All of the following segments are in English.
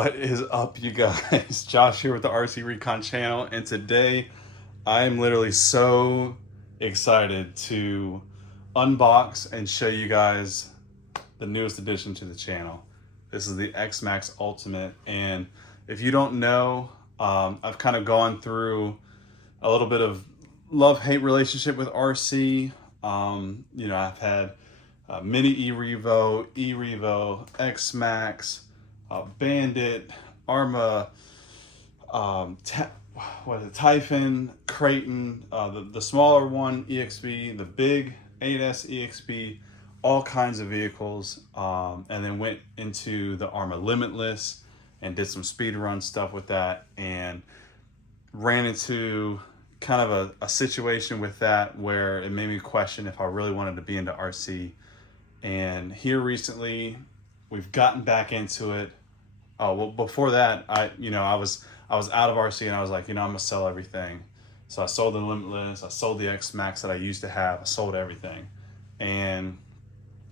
What is up, you guys? Josh here with the RC Recon channel, and today I am literally so excited to unbox and show you guys the newest addition to the channel. This is the X-Maxx Ultimate, and if you don't know, I've kind of gone through a little bit of love-hate relationship with RC. You know, I've had Mini e-revo, X-Maxx, Bandit, Arrma, Typhon, Creighton, the smaller one, EXP, the big 8S EXP, all kinds of vehicles, and then went into the Arrma Limitless and did some speed run stuff with that, and ran into kind of a situation with that where it made me question if I really wanted to be into RC. And here recently, we've gotten back into it. Oh, well, before that, I was out of RC, and I was like, I'm gonna sell everything. So I sold the Limitless, I sold the X-Maxx that I used to have, I sold everything. And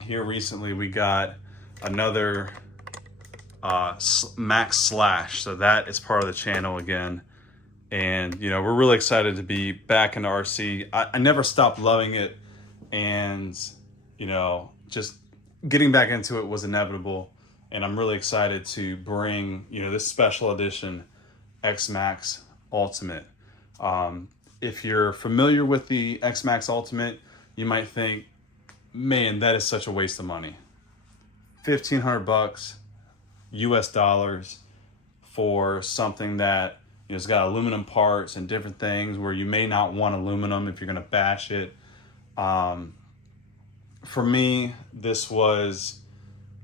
here recently we got another Max Slash, so that is part of the channel again. And we're really excited to be back into RC. I never stopped loving it, and just getting back into it was inevitable. And I'm really excited to bring, this special edition X-Maxx Ultimate. If you're familiar with the X-Maxx Ultimate, you might think, man, that is such a waste of money. $1,500 US dollars for something that it's got aluminum parts and different things where you may not want aluminum if you're gonna bash it. For me, this was,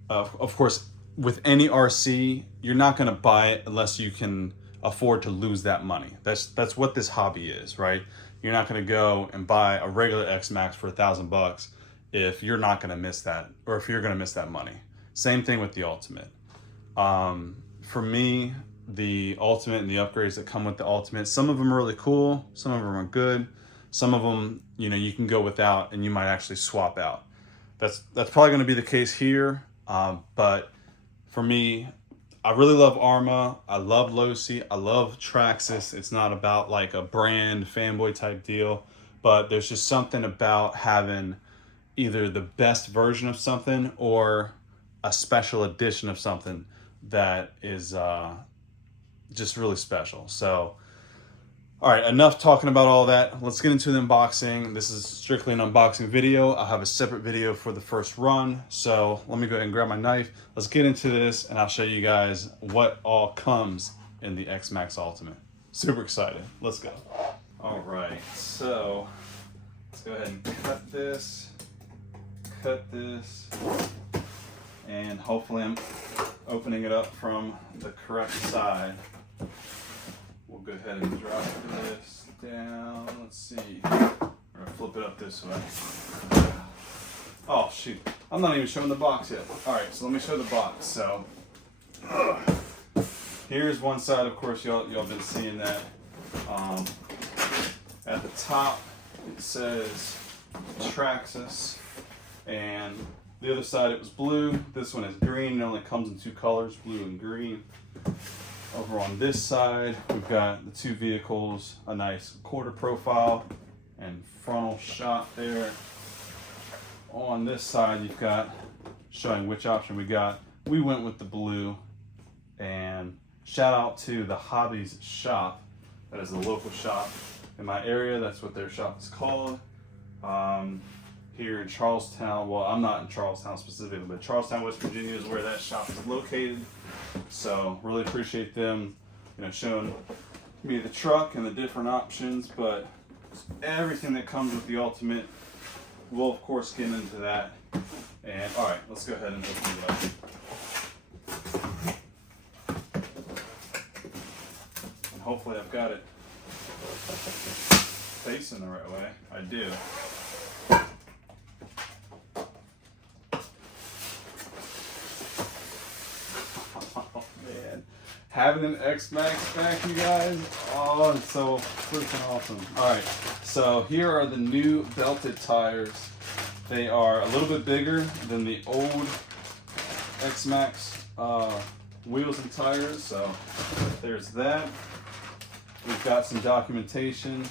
of course, with any RC, you're not gonna buy it unless you can afford to lose that money. That's what this hobby is, right? You're not gonna go and buy a regular X-Maxx for $1,000 if you're not gonna miss that, or if you're gonna miss that money. Same thing with the Ultimate. For me, the Ultimate and the upgrades that come with the Ultimate, some of them are really cool, some of them are good, some of them, you can go without and you might actually swap out. That's probably gonna be the case here, but for me, I really love Arrma, I love Losi, I love Traxxas. It's not about like a brand fanboy type deal, but there's just something about having either the best version of something or a special edition of something that is just really special. So, all right, enough talking about all that. Let's get into the unboxing. This is strictly an unboxing video. I'll have a separate video for the first run. So let me go ahead and grab my knife. Let's get into this, and I'll show you guys what all comes in the X-Maxx Ultimate. Super excited. Let's go. All right, so let's go ahead and cut this, and hopefully I'm opening it up from the correct side. We'll go ahead and drop this down. Let's see. We're gonna flip it up this way. Oh shoot, I'm not even showing the box yet. All right, so let me show the box. So here's one side. Of course, y'all been seeing that. At the top, it says Traxxas, and the other side it was blue. This one is green. It only comes in two colors, blue and green. Over on this side, we've got the two vehicles, a nice quarter profile and frontal shot there. On this side, you've got showing which option we got. We went with the blue, and shout out to the Hobbies Shop. That is the local shop in my area. That's what their shop is called. Here in Charlestown, well, I'm not in Charlestown specifically, but Charlestown, West Virginia is where that shop is located. So really appreciate them, showing me the truck and the different options, but everything that comes with the Ultimate, we'll of course get into that. And all right, let's go ahead and open it up. And hopefully I've got it facing the right way. I do. Having an X-Maxx back, you guys, oh, it's so freaking awesome. All right, so here are the new belted tires. They are a little bit bigger than the old X-Maxx wheels and tires, so there's that. We've got some documentation,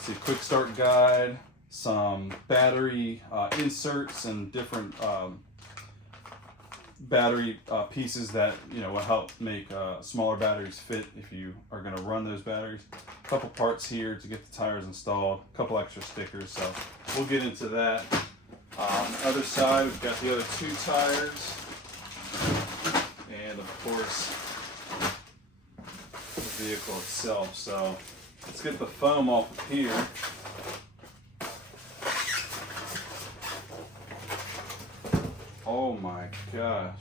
see quick start guide, some battery inserts and different battery pieces that will help make smaller batteries fit if you are going to run those batteries. A couple parts here to get the tires installed, a couple extra stickers, so we'll get into that. On the other side, we've got the other 2 tires, and of course the vehicle itself. So let's get the foam off of here. Oh my gosh,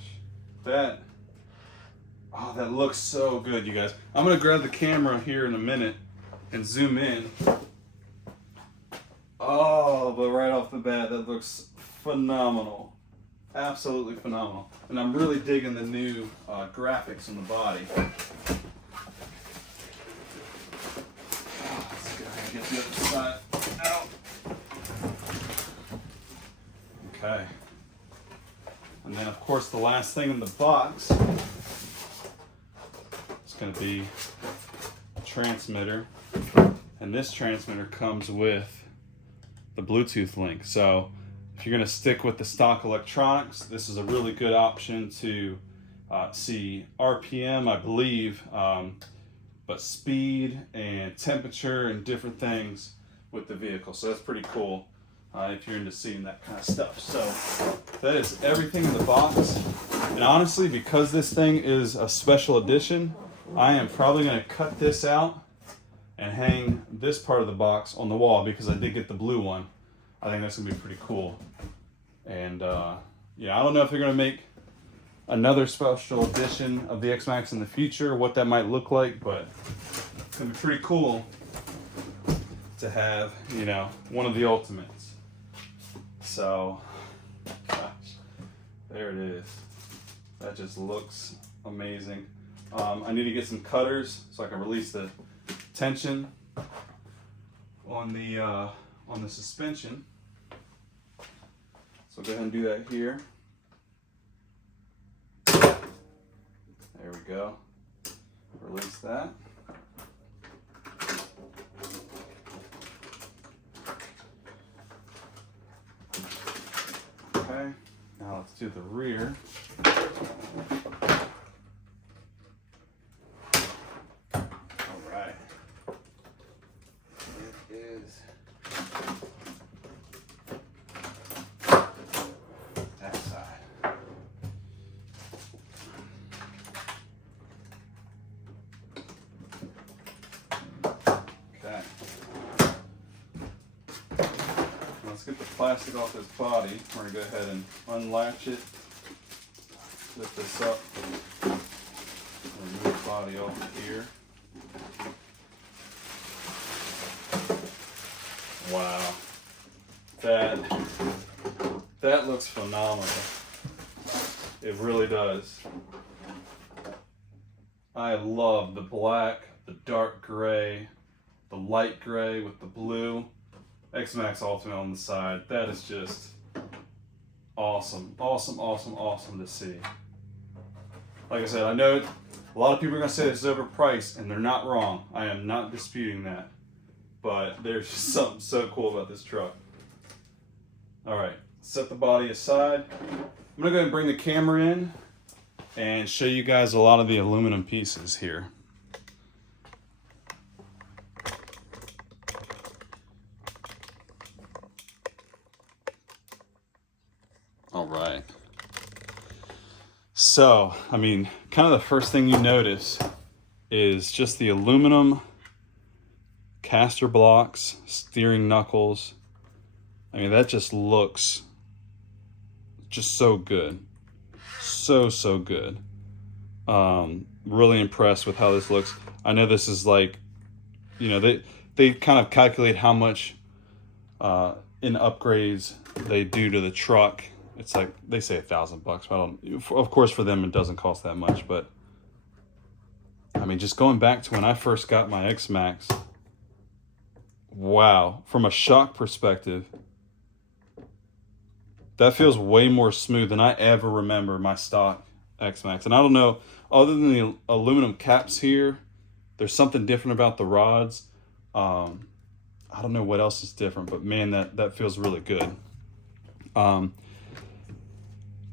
that looks so good, you guys. I'm gonna grab the camera here in a minute and zoom in. Oh, but right off the bat, that looks phenomenal. Absolutely phenomenal. And I'm really digging the new graphics on the body. Let's go ahead and get the other side out. Okay. And then, of course, the last thing in the box is going to be a transmitter. And this transmitter comes with the Bluetooth link. So if you're going to stick with the stock electronics, this is a really good option to see RPM, I believe, but speed and temperature and different things with the vehicle. So that's pretty cool if you're into seeing that kind of stuff. So that is everything in the box. And honestly, because this thing is a special edition, I am probably going to cut this out and hang this part of the box on the wall because I did get the blue one. I think that's gonna be pretty cool. And yeah, I don't know if they're gonna make another special edition of the X-Maxx in the future, what that might look like, but it's gonna be pretty cool to have, one of the ultimates. So, gosh, there it is. That just looks amazing. I need to get some cutters so I can release the tension on the suspension. So go ahead and do that here. There we go. Release that. Okay, now let's do the rear. Let's get the plastic off this body. We're going to go ahead and unlatch it, lift this up, and move the body off of here. Wow, that looks phenomenal. It really does. I love the black, the dark gray, the light gray with the blue. X-Maxx Ultimate on the side. That is just awesome. Awesome, awesome, awesome to see. Like I said, I know a lot of people are going to say this is overpriced, and they're not wrong. I am not disputing that. But there's just something so cool about this truck. Alright, set the body aside. I'm going to go ahead and bring the camera in and show you guys a lot of the aluminum pieces here. All right. So, I mean, kind of the first thing you notice is just the aluminum caster blocks, steering knuckles. I mean, that just looks just so good. So good. Really impressed with how this looks. I know this is like, they kind of calculate how much in upgrades they do to the truck. It's like they say $1,000 bucks. Of course, for them it doesn't cost that much. But I mean, just going back to when I first got my X-Maxx, wow! From a shock perspective, that feels way more smooth than I ever remember my stock X-Maxx. And I don't know, other than the aluminum caps here, there's something different about the rods. I don't know what else is different, but man, that feels really good.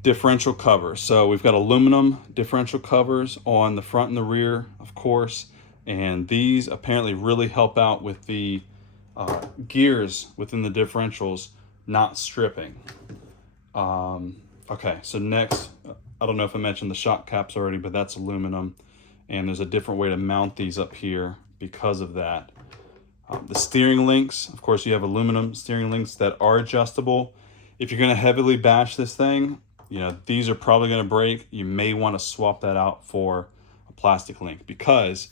Differential covers. So we've got aluminum differential covers on the front and the rear, of course, and these apparently really help out with the gears within the differentials not stripping. Okay, so next, I don't know if I mentioned the shock caps already, but that's aluminum, and there's a different way to mount these up here because of that. The steering links, of course, you have aluminum steering links that are adjustable. If you're going to heavily bash this thing, you know, these are probably going to break. You may want to swap that out for a plastic link, because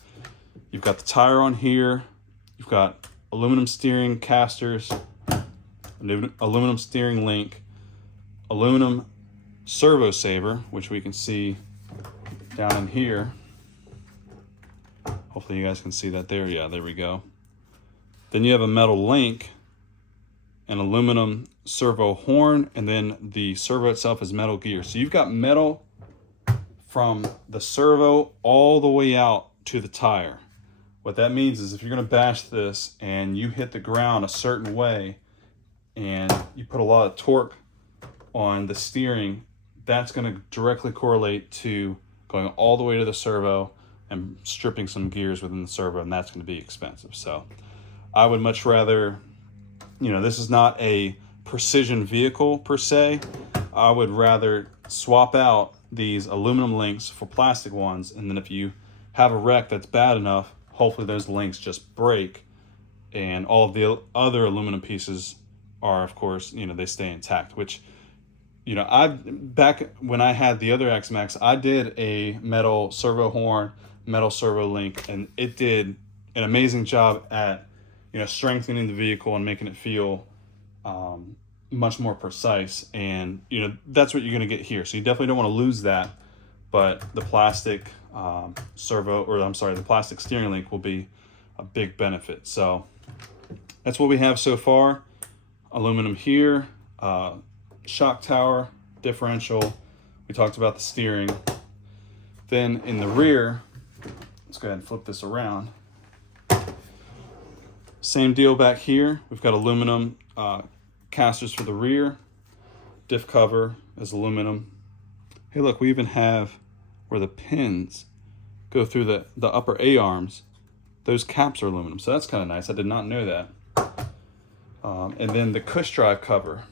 you've got the tire on here, you've got aluminum steering casters, aluminum steering link, aluminum servo saver, which we can see down in here. Hopefully you guys can see that there. Yeah, there we go. Then you have a metal link, an aluminum servo horn, and then the servo itself is metal gear. So you've got metal from the servo all the way out to the tire. What that means is if you're going to bash this and you hit the ground a certain way and you put a lot of torque on the steering, that's going to directly correlate to going all the way to the servo and stripping some gears within the servo, and that's going to be expensive. So I would much rather, you know, this is not a precision vehicle per se. I would rather swap out these aluminum links for plastic ones, and then if you have a wreck that's bad enough, hopefully those links just break and all of the other aluminum pieces are, of course, you know, they stay intact. Which, you know, back when I had the other X-Maxx, I did a metal servo horn, metal servo link, and it did an amazing job at, you know, strengthening the vehicle and making it feel much more precise. And, you know, that's what you're going to get here. So you definitely don't want to lose that, but the plastic the plastic steering link will be a big benefit. So that's what we have so far. Aluminum here, shock tower, differential. We talked about the steering. Then in the rear, let's go ahead and flip this around. Same deal back here. We've got aluminum casters for the rear. Diff cover is aluminum. Hey, look, we even have where the pins go through the upper A-arms. Those caps are aluminum, so that's kind of nice. I did not know that. And then the cush drive cover.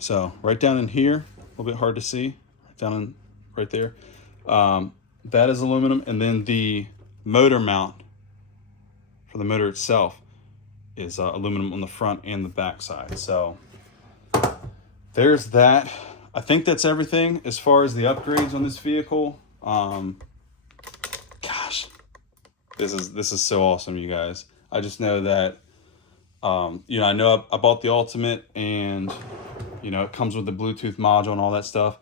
So right down in here, a little bit hard to see, right there. That is aluminum, and then the motor mount for the motor itself is aluminum on the front and the back side. So there's that. I think that's everything as far as the upgrades on this vehicle. Gosh, this is so awesome, you guys. I just know that, you know, I know I bought the Ultimate, and, you know, it comes with the Bluetooth module and all that stuff,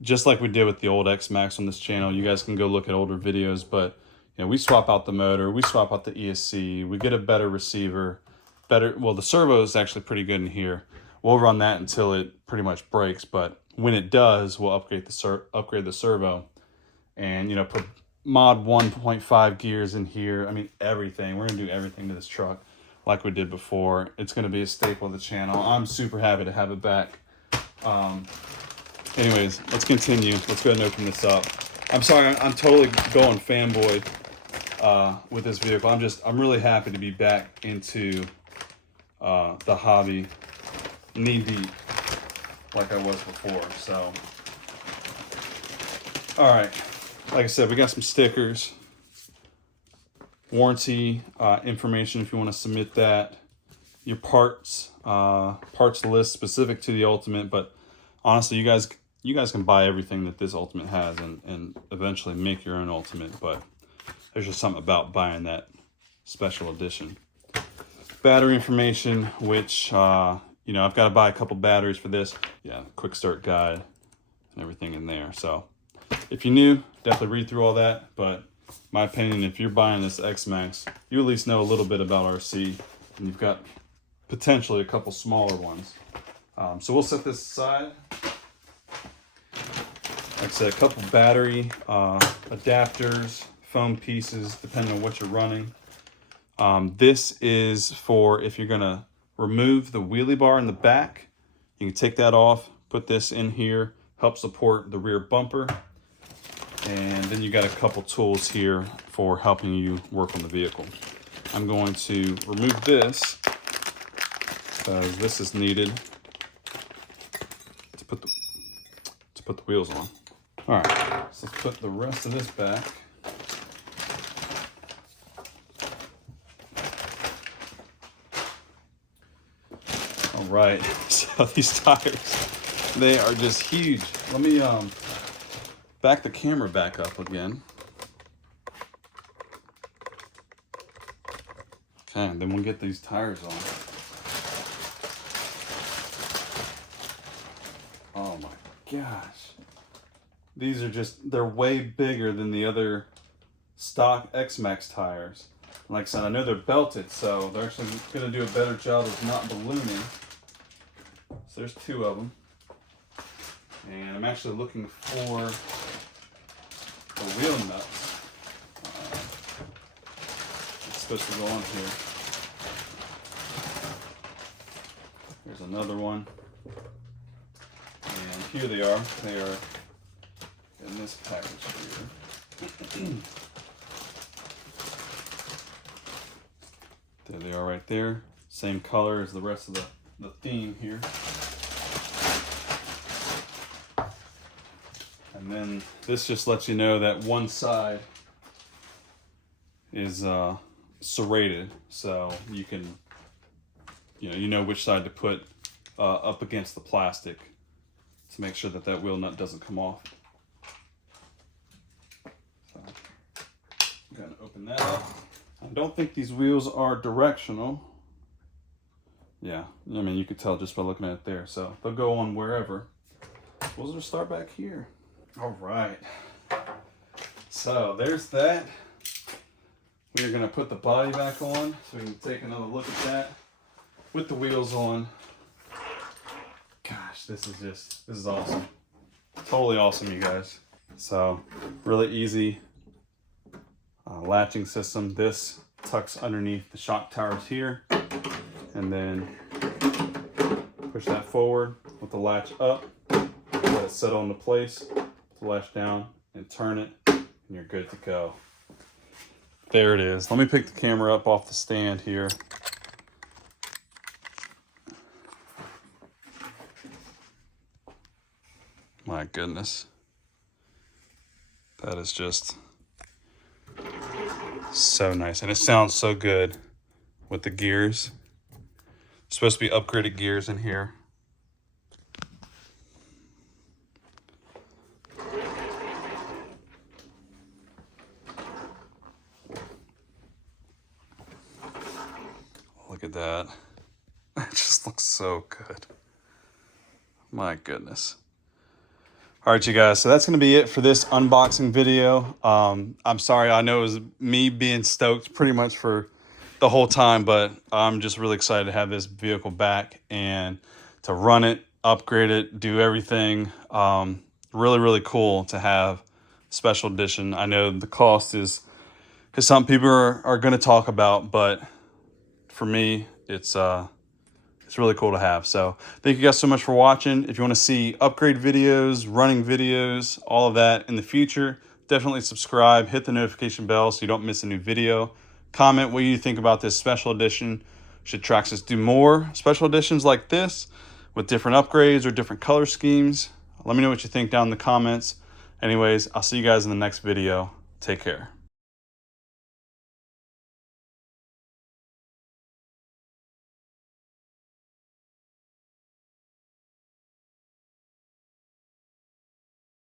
just like we did with the old X-Maxx on this channel. You guys can go look at older videos, but, you know, we swap out the motor, we swap out the ESC, we get a better receiver, well, the servo is actually pretty good in here. We'll run that until it pretty much breaks, but when it does, we'll upgrade the servo, and, you know, put mod 1.5 gears in here. I mean, everything. We're gonna do everything to this truck like we did before. It's gonna be a staple of the channel. I'm super happy to have it back. Anyways, let's continue. Let's go ahead and open this up. I'm sorry, I'm totally going fanboy with this vehicle. I'm really happy to be back into the hobby knee deep like I was before. So, all right, like I said, we got some stickers, warranty information if you want to submit that, your parts list specific to the Ultimate. But honestly, you guys can buy everything that this Ultimate has and eventually make your own Ultimate, but there's just something about buying that special edition. Battery information, which you know, I've got to buy a couple batteries for this. Yeah, quick start guide and everything in there. So if you're new, definitely read through all that. But my opinion, if you're buying this X-Maxx, you at least know a little bit about RC, and you've got potentially a couple smaller ones. So we'll set this aside. Like I said, a couple battery adapters, foam pieces, depending on what you're running. This is for if you're gonna remove the wheelie bar in the back. You can take that off, put this in here, help support the rear bumper. And then you got a couple tools here for helping you work on the vehicle. I'm going to remove this because this is needed to put the wheels on. All right, so let's put the rest of this back. All right, so these tires, they are just huge. Let me back the camera back up again. Okay, and then we'll get these tires on. Oh my gosh. These are just, they're way bigger than the other stock X-Maxx tires. Like I said, I know they're belted, so they're actually gonna do a better job of not ballooning. So there's two of them. And I'm actually looking for the wheel nuts. It's supposed to go on here. There's another one. And here they are. They are in this package here. There they are right there. Same color as the rest of the theme here. And then this just lets you know that one side is serrated, so you can, you know which side to put up against the plastic to make sure that that wheel nut doesn't come off. So I'm gonna open that up. I don't think these wheels are directional. Yeah, I mean you could tell just by looking at it there. So they'll go on wherever. We'll just start back here. All right, so there's that. We're gonna put the body back on so we can take another look at that with the wheels on. Gosh, this is awesome. Totally awesome, you guys. So really easy latching system. This tucks underneath the shock towers here, and then push that forward with the latch up, let it settle into place. Latch down and turn it, and you're good to go. There it is. Let me pick the camera up off the stand here. My goodness. That is just so nice. And it sounds so good with the gears. Supposed to be upgraded gears in here. Look at that. It just looks so good. My goodness. All right, you guys, so that's going to be it for this unboxing video. I'm sorry, I know it was me being stoked pretty much for the whole time, but I'm just really excited to have this vehicle back and to run it, upgrade it, do everything. Really, really cool to have special edition. I know the cost is, because some people are going to talk about, but for me, it's really cool to have. So thank you guys so much for watching. If you want to see upgrade videos, running videos, all of that in the future, definitely subscribe, hit the notification bell so you don't miss a new video. Comment what you think about this special edition. Should Traxxas do more special editions like this with different upgrades or different color schemes? Let me know what you think down in the comments. Anyways, I'll see you guys in the next video. Take care.